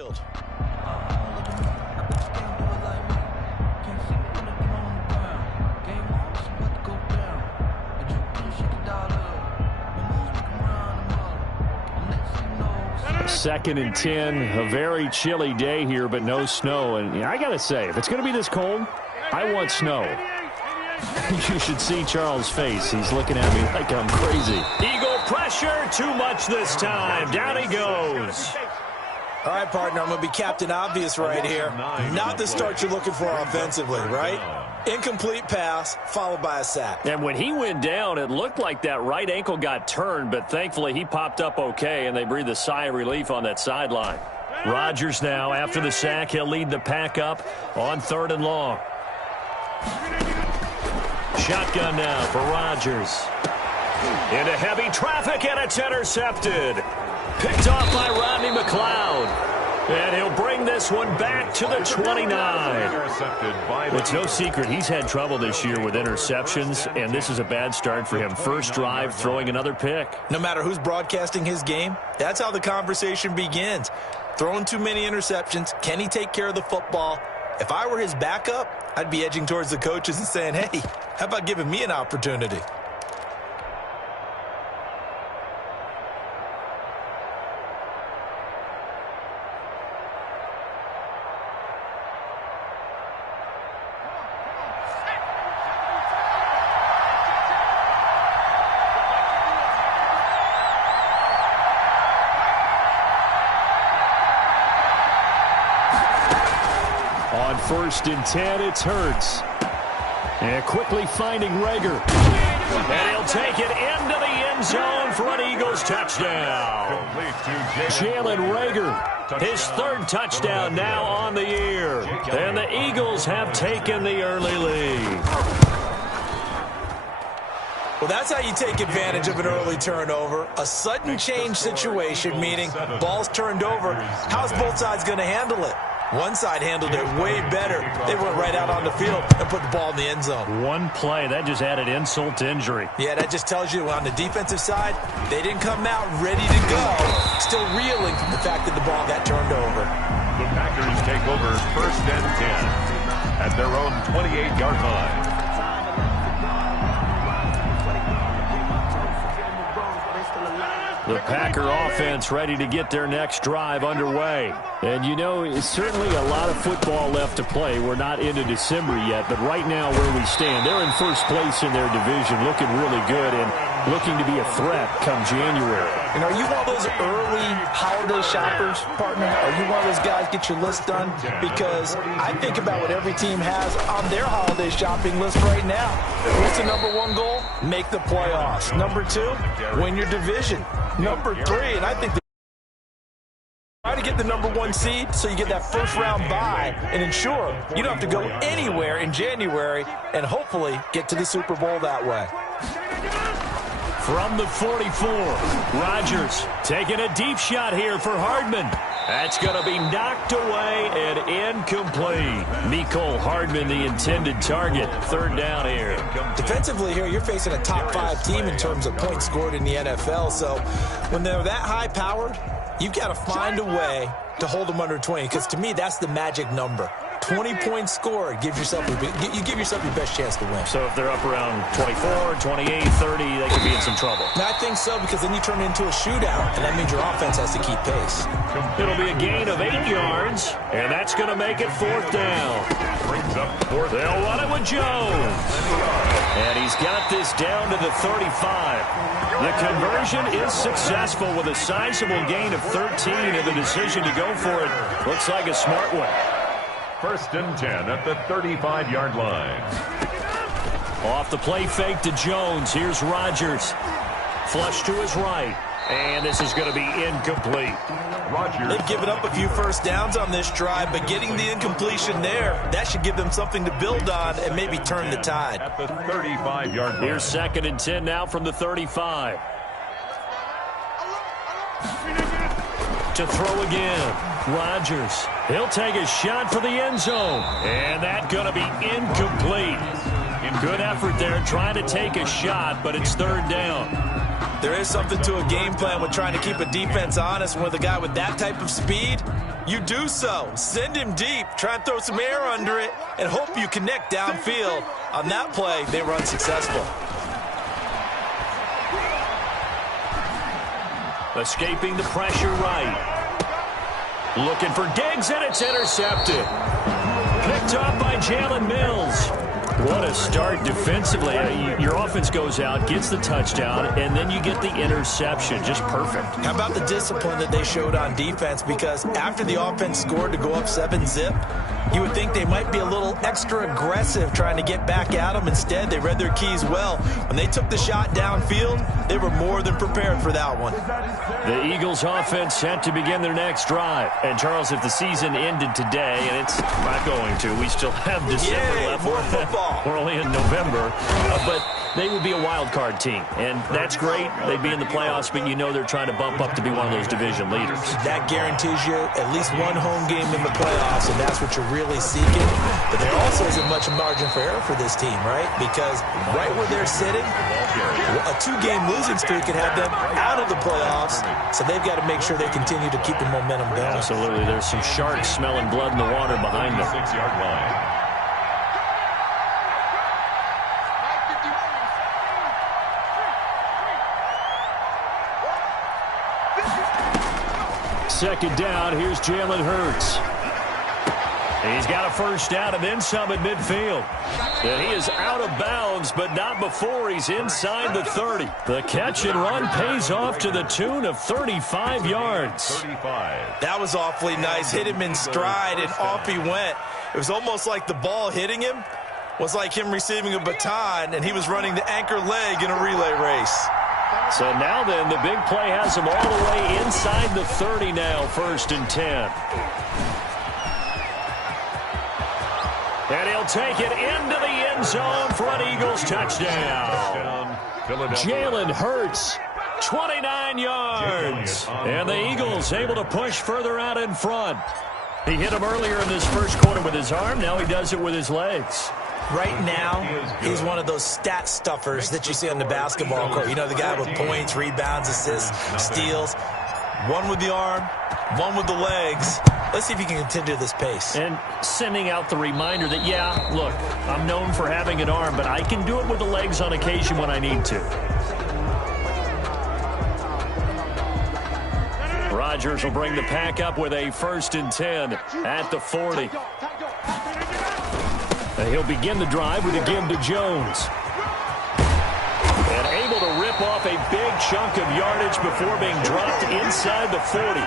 field. Second and 10, a very chilly day here, but no snow. And I got to say, if it's going to be this cold, I want snow. You should see Charles' face. He's looking at me like I'm crazy. Eagle pressure, too much this time. Down he goes. All right, partner, I'm going to be Captain Obvious right here. Not the start you're looking for offensively, right? Incomplete pass, followed by a sack. And when he went down, it looked like that right ankle got turned, but thankfully he popped up okay, and they breathed a sigh of relief on that sideline. Rodgers now, after the sack, he'll lead the pack up on 3rd and long. Shotgun now for Rodgers. Into heavy traffic, and it's intercepted. Picked off by Rodney McLeod. And he'll bring this one back to the 29. It's no secret he's had trouble this year with interceptions, and this is a bad start for him. First drive, throwing another pick. No matter who's broadcasting his game, that's how the conversation begins. Throwing too many interceptions, can he take care of the football? If I were his backup, I'd be edging towards the coaches and saying, hey, how about giving me an opportunity? On 1st and 10, it's Hurts. And quickly finding Rager. And he'll take it into the end zone for an Eagles touchdown. Jalen Rager, his 3rd touchdown now on the year. And the Eagles have taken the early lead. Well, that's how you take advantage of an early turnover. A sudden change situation, meaning ball's turned over. How's both sides going to handle it? One side handled it way better. They went right out on the field and put the ball in the end zone. One play, that just added insult to injury. Yeah, that just tells you on the defensive side, they didn't come out ready to go. Still reeling from the fact that the ball got turned over. The Packers take over 1st and 10 at their own 28-yard line. The Packer offense ready to get their next drive underway. And, you know, it's certainly a lot of football left to play. We're not into December yet, but right now where we stand, they're in first place in their division, looking really good and looking to be a threat come January. And are you one of those early holiday shoppers, partner? Are you one of those guys get your list done? Because I think about what every team has on their holiday shopping list right now. What's the number 1 goal? Make the playoffs. Number 2, win your division. Number 3, and I think try to get the number 1 seed so you get that first round bye and ensure you don't have to go anywhere in January and hopefully get to the Super Bowl that way. From the 44, Rodgers taking a deep shot here for Hardman. That's going to be knocked away and incomplete. Mecole Hardman, the intended target. 3rd down here. Defensively here, you're facing a top 5 team in terms of points scored in the NFL. So when they're that high-powered, you've got to find a way to hold them under 20. Because to me, that's the magic number. 20 points scored, you give yourself your best chance to win. So if they're up around 24, 28, 30, they could be in some trouble. I think so, because then you turn it into a shootout, and that means your offense has to keep pace. It'll be a gain of 8 yards, and that's going to make it 4th down. They'll run it with Jones. And he's got this down to the 35. The conversion is successful with a sizable gain of 13, and the decision to go for it looks like a smart one. 1st and 10 at the 35-yard line. Off the play fake to Jones. Here's Rodgers. Flush to his right. And this is going to be incomplete. Rodgers. They've given up a few first downs on this drive, but getting the incompletion there, that should give them something to build on and maybe turn the tide. At the 35-yard line. Here's 2nd and 10 now from the 35. To throw again. Rodgers. He'll take a shot for the end zone. And that's going to be incomplete. Good effort there, trying to take a shot, but it's third down. There is something to a game plan with trying to keep a defense honest. With a guy with that type of speed, you do so. Send him deep, try and throw some air under it, and hope you connect downfield. On that play, they were unsuccessful. Escaping the pressure right. Looking for Diggs, and it's intercepted. Picked up by Jalen Mills. What a start defensively. Your offense goes out, gets the touchdown, and then you get the interception. Just perfect. How about the discipline that they showed on defense? Because after the offense scored to go up 7-zip, you would think they might be a little extra aggressive trying to get back at them. Instead, they read their keys well. When they took the shot downfield, they were more than prepared for that one. The Eagles offense set to begin their next drive. And, Charles, if the season ended today, and it's not going to, we still have December left. More football. We're only in November, but they would be a wild card team, and that's great. They'd be in the playoffs, but you know they're trying to bump up to be one of those division leaders. That guarantees you at least one home game in the playoffs, and that's what you're really seeking. But there also isn't much margin for error for this team, right? Because right where they're sitting, a 2-game losing streak could have them out of the playoffs, so they've got to make sure they continue to keep the momentum going. Absolutely. There's some sharks smelling blood in the water behind them. 6-yard line. Second down, here's Jalen Hurts. He's got a first down and then some at midfield. And he is out of bounds, but not before he's inside the 30. The catch and run pays off to the tune of 35 yards. That was awfully nice. Hit him in stride, and off he went. It was almost like the ball hitting him was like him receiving a baton, and he was running the anchor leg in a relay race. So now then, the big play has him all the way inside the 30 now, 1st and 10. And he'll take it into the end zone for an Eagles touchdown. Jalen Hurts, 29 yards. And the Eagles able to push further out in front. He hit him earlier in this first quarter with his arm. Now he does it with his legs. Right now, he's one of those stat stuffers that you see on the basketball court. You know, the guy with points, rebounds, assists, steals. One with the arm, one with the legs. Let's see if he can continue this pace. And sending out the reminder that, yeah, look, I'm known for having an arm, but I can do it with the legs on occasion when I need to. Rodgers will bring the pack up with a 1st and 10 at the 40. He'll begin the drive with a give to Jones. And able to rip off a big chunk of yardage before being dropped inside the 40.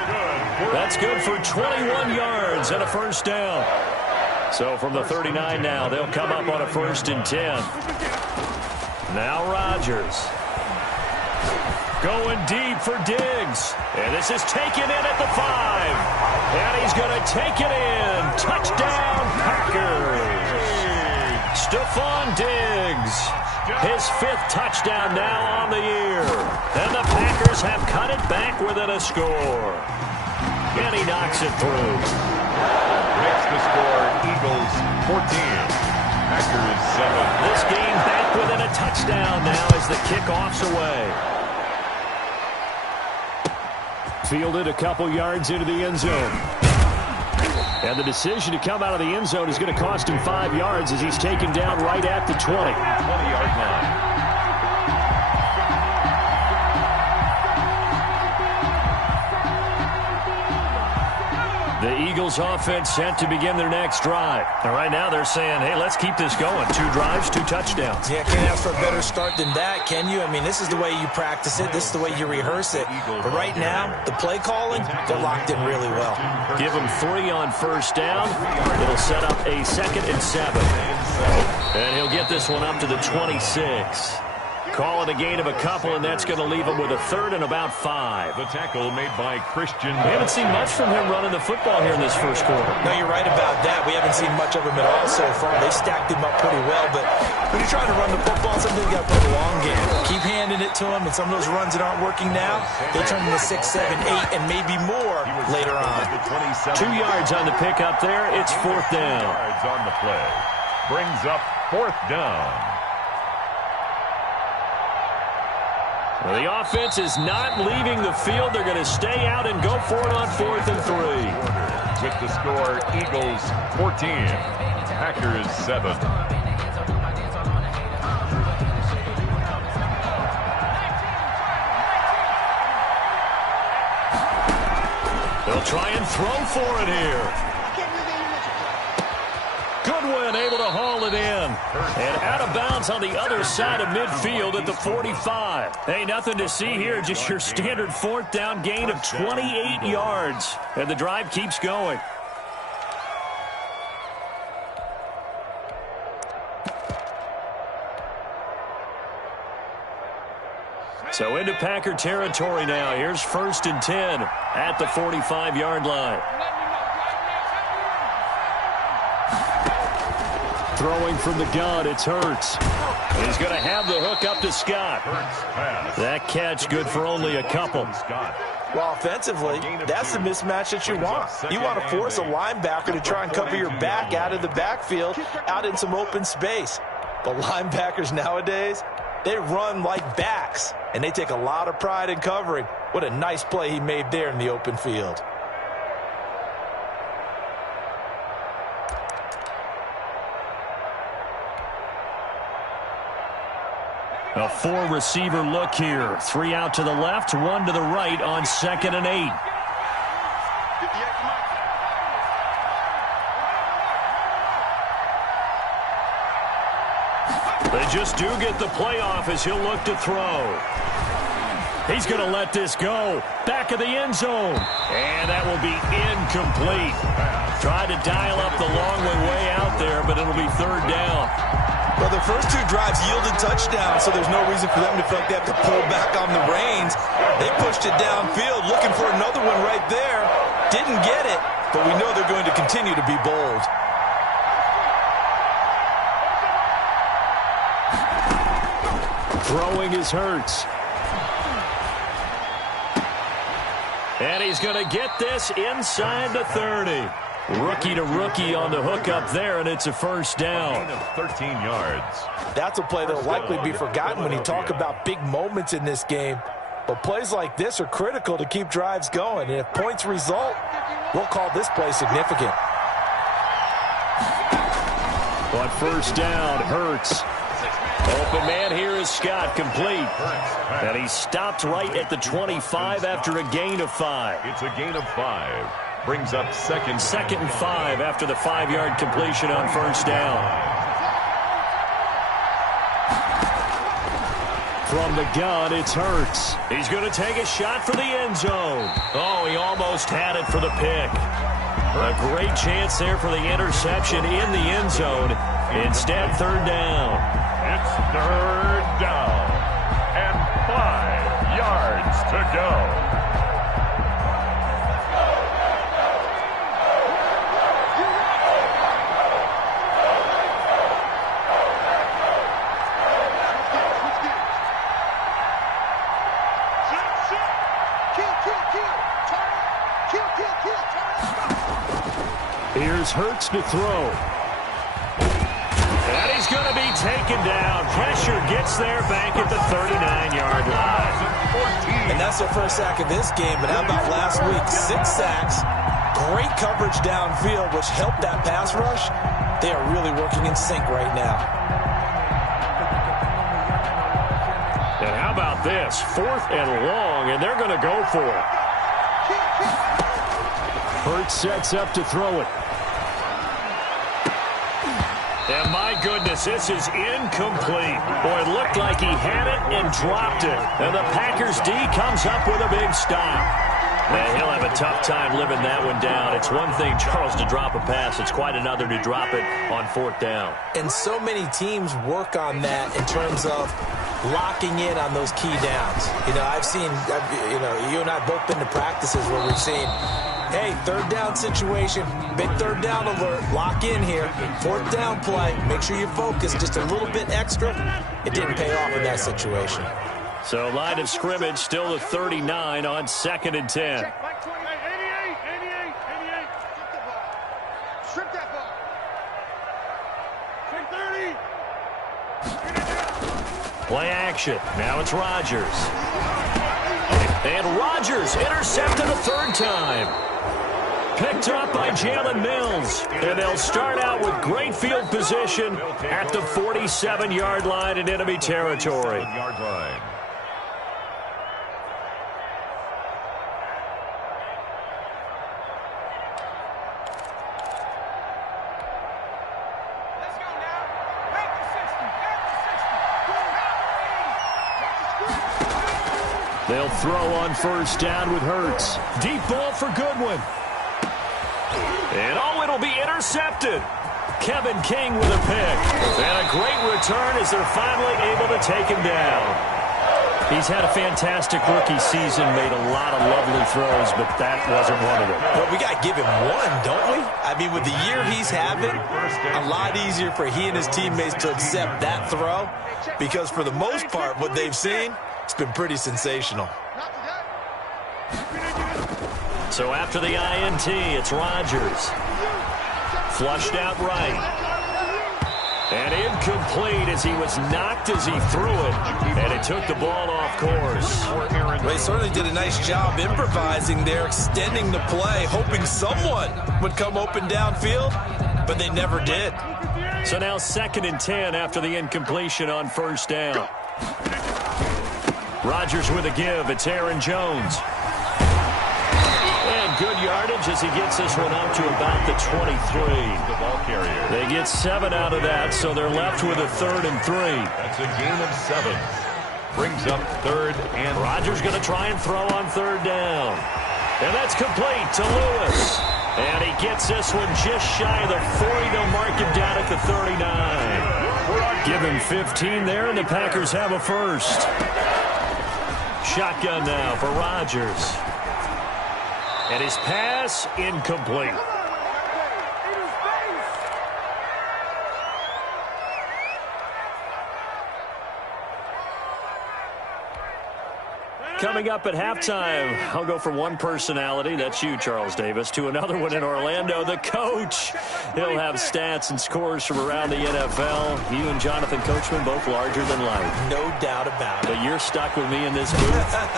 That's good for 21 yards and a first down. So from the 39 now, they'll come up on a 1st and 10. Now Rodgers. Going deep for Diggs. And this is taken in at the 5. And he's going to take it in. Touchdown, Packers. Stephon Diggs, his 5th touchdown now on the year. And the Packers have cut it back within a score. And he knocks it through. Makes the score Eagles 14, Packers 7. This game back within a touchdown now as the kickoff's away. Fielded a couple yards into the end zone. And the decision to come out of the end zone is going to cost him 5 yards as he's taken down right at the 20. 20-yard line. The Eagles offense set to begin their next drive. And right now they're saying, hey, let's keep this going. 2 drives, 2 touchdowns. Yeah, can't ask for a better start than that, can you? I mean, this is the way you practice it. This is the way you rehearse it. But right now, the play calling, they're locked in really well. Give them 3 on first down. It'll set up a 2nd and 7. And he'll get this one up to the 26. Call it a gain of a couple, and that's going to leave him with a 3rd and about 5. The tackle made by Christian. We haven't seen much from him running the football here in this first quarter. No, you're right about that. We haven't seen much of him at all so far. They've stacked him up pretty well, but when you're trying to run the football, sometimes you got to play the long game. Keep handing it to him, and some of those runs that aren't working now, they turn into 6, 7, 8, and maybe more later on. 2 yards on the pickup there. It's 4th down. Yards on the play. Brings up 4th down. Well, the offense is not leaving the field. They're going to stay out and go for it on 4th and 3. With the score, Eagles 14, Packers 7. They'll try and throw for it here. Goodwin able to haul it in. And out of bounds on the other side of midfield at the 45. Hey, nothing to see here. Just your standard 4th down gain of 28 yards. And the drive keeps going. So into Packer territory now. Here's 1st and 10 at the 45-yard line. Throwing from the gun, it's Hurts. He's going to have the hook up to Scott. That catch good for only a couple. Well, offensively, that's the mismatch that you want. You want to force a linebacker to try and cover your back out of the backfield, out in some open space. The linebackers nowadays, they run like backs, and they take a lot of pride in covering. What a nice play he made there in the open field. A 4-receiver look here. 3 out to the left, 1 to the right on 2nd and 8. They just do get the playoff as he'll look to throw. He's going to let this go. Back of the end zone. And that will be incomplete. Tried to dial up the long way out there, but it'll be 3rd down. Well, the first 2 drives yielded touchdowns, so there's no reason for them to feel like they have to pull back on the reins. They pushed it downfield, looking for another one right there. Didn't get it, but we know they're going to continue to be bold. Throwing is Hurts. And he's going to get this inside the 30. Rookie to rookie on the hook up there, and it's a 1st down. 13 yards. That's a play that will likely be forgotten when you talk about big moments in this game. But plays like this are critical to keep drives going. And if points result, we'll call this play significant. On 1st down, Hurts. Open man here is Scott, complete. And he stopped right at the 25 after a gain of 5. It's a gain of 5. Brings up 2nd and 5 after the 5-yard completion on 1st down. From the gun, it's Hurts. He's going to take a shot for the end zone. Oh, he almost had it for the pick. A great chance there for the interception in the end zone. Instead, 3rd down. It's 3rd down. And 5 yards to go. Here's Hurts to throw. And he's going to be taken down. Pressure gets there back at the 39-yard line. And that's their first sack of this game. But how about last week? 6 sacks. Great coverage downfield, which helped that pass rush. They are really working in sync right now. And how about this? 4th and long, and they're going to go for it. Hurts sets up to throw it. And my goodness, this is incomplete. Boy, it looked like he had it and dropped it. And the Packers D comes up with a big stop. Man, he'll have a tough time living that one down. It's one thing, Charles, to drop a pass. It's quite another to drop it on 4th down. And so many teams work on that in terms of locking in on those key downs. You know, you and I have both been to practices where we've seen, hey, 3rd down situation, big 3rd down alert, lock in here, 4th down play, make sure you focus just a little bit extra. It didn't pay off in that situation. So line of scrimmage still the 39 on 2nd and 10. Play action. Now it's Rodgers. And Rodgers intercepted a third time. Picked up by Jalen Mills. And they'll start out with great field position at the 47-yard line in enemy territory. They'll throw on first down with Hurts. Deep ball for Goodwin. And it'll be intercepted. Kevin King with a pick. And a great return as they're finally able to take him down. He's had a fantastic rookie season, made a lot of lovely throws, but that wasn't one of them. But we got to give him one, don't we? I mean, with the year he's having, a lot easier for he and his teammates to accept that throw, because for the most part, what they've seen, it's been pretty sensational. So after the INT, it's Rodgers. Flushed out right. And incomplete as he was knocked as he threw it. And it took the ball off course. They certainly did a nice job improvising there, extending the play, hoping someone would come open downfield, but they never did. So now 2nd and 10 after the incompletion on first down. Rodgers with a give. It's Aaron Jones. And good yardage as he gets this one up to about the 23. The ball carrier. They get 7 out of that, so they're left with a 3rd and 3. That's a gain of 7. Brings up 3rd and Rodgers going to try and throw on 3rd down. And that's complete to Lewis. And he gets this one just shy of the 40. They'll mark him down at the 39. Give him 15 there, and the Packers have a first. Shotgun now for Rodgers. And his pass incomplete. Coming up at halftime, I'll go from one personality, that's you, Charles Davis, to another one in Orlando, the coach. He'll have stats and scores from around the NFL. You and Jonathan Coachman, both larger than life. No doubt about it. But you're stuck with me in this booth.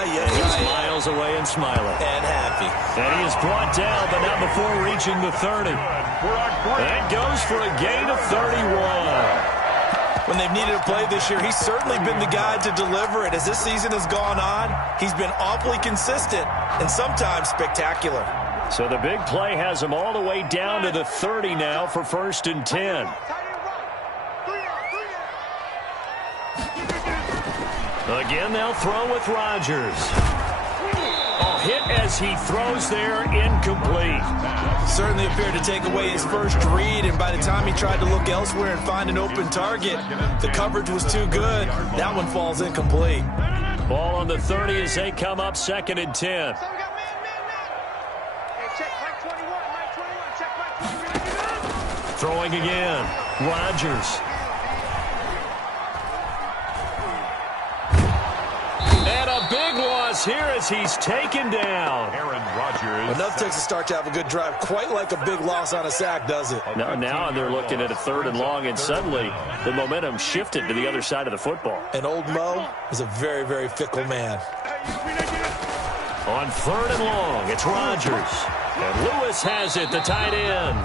Yes, He's miles away and smiling. And happy. And he is brought down, but not before reaching the 30. That goes for a gain of 31. When they've needed a play this year, he's certainly been the guy to deliver it. As this season has gone on, he's been awfully consistent and sometimes spectacular. So the big play has him all the way down to the 30 now for 1st and 10. Again, they'll throw with Rodgers. Oh, hit as he throws there, incomplete. Certainly appeared to take away his first read, and by the time he tried to look elsewhere and find an open target, the coverage was too good. That one falls incomplete. Ball on the 30 as they come up 2nd and 10. Throwing again, Rodgers. And a big loss here as he's taken down. Aaron Rodgers. Enough takes a start to have a good drive, quite like a big loss on a sack, does it? Now they're looking at a 3rd and long, and suddenly the momentum shifted to the other side of the football. And old Mo is a very, very fickle man. On 3rd and long, it's Rodgers. And Lewis has it, the tight end.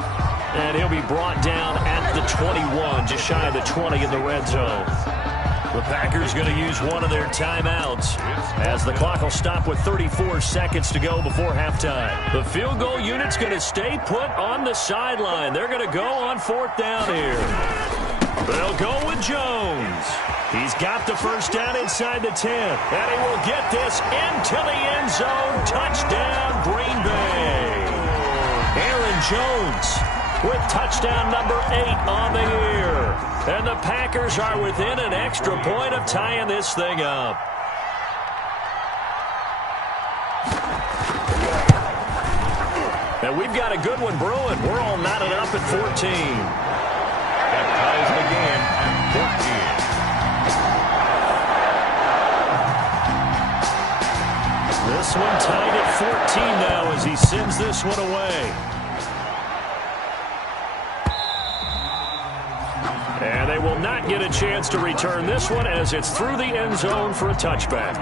And he'll be brought down at the 21, just shy of the 20 in the red zone. The Packers going to use one of their timeouts as the clock will stop with 34 seconds to go before halftime. The field goal unit's going to stay put on the sideline. They're going to go on 4th down here. They'll go with Jones. He's got the first down inside the 10. And he will get this into the end zone. Touchdown, Green Bay. Aaron Jones with touchdown number 8 on the year. And the Packers are within an extra point of tying this thing up. And we've got a good one brewing. We're all knotted up at 14. That ties the game at 14. This one tied at 14 now as he sends this one away. And they will not get a chance to return this one as it's through the end zone for a touchback.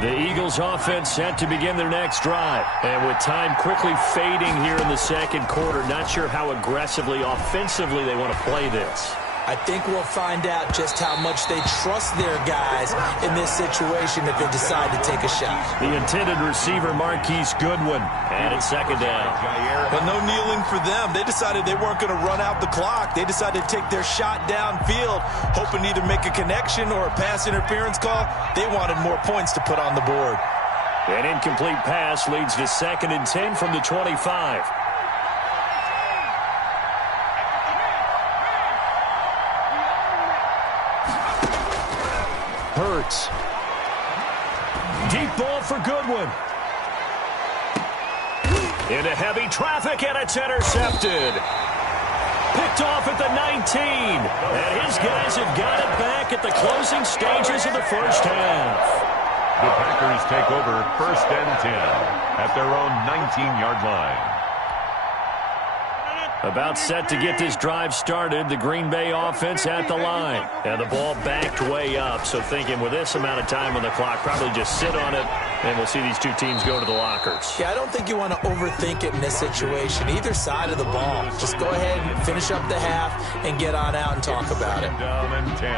The Eagles offense set to begin their next drive. And with time quickly fading here in the second quarter, not sure how aggressively, offensively they want to play this. I think we'll find out just how much they trust their guys in this situation if they decide to take a shot. The intended receiver, Marquise Goodwin, and it's second down. But no kneeling for them. They decided they weren't going to run out the clock. They decided to take their shot downfield, hoping to either make a connection or a pass interference call. They wanted more points to put on the board. An incomplete pass leads to 2nd and 10 from the 25. Hurts. Deep ball for Goodwin. Into heavy traffic, and it's intercepted. Picked off at the 19. And his guys have got it back at the closing stages of the first half. The Packers take over 1st and 10 at their own 19-yard line. About set to get this drive started, the Green Bay offense at the line. And the ball backed way up, so thinking with this amount of time on the clock, probably just sit on it, and we'll see these two teams go to the lockers. Yeah, I don't think you want to overthink it in this situation. Either side of the ball. Just go ahead and finish up the half and get on out and talk about it. Down and 10.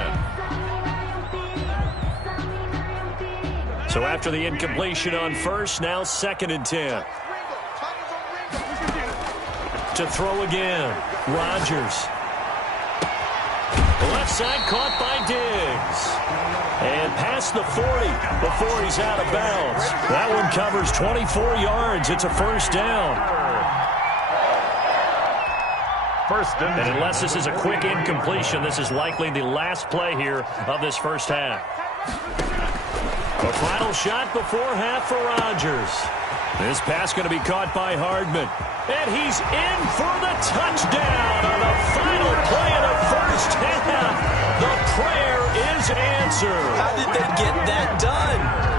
So after the incompletion on first, now 2nd and 10. To throw again, Rodgers. Left side caught by Diggs. And past the 40 before he's out of bounds. That one covers 24 yards. It's a first down. And unless this is a quick incompletion, this is likely the last play here of this first half. A final shot before half for Rodgers. This pass going to be caught by Hardman. And he's in for the touchdown on the final play of the first half. The prayer is answered. How did they get that done?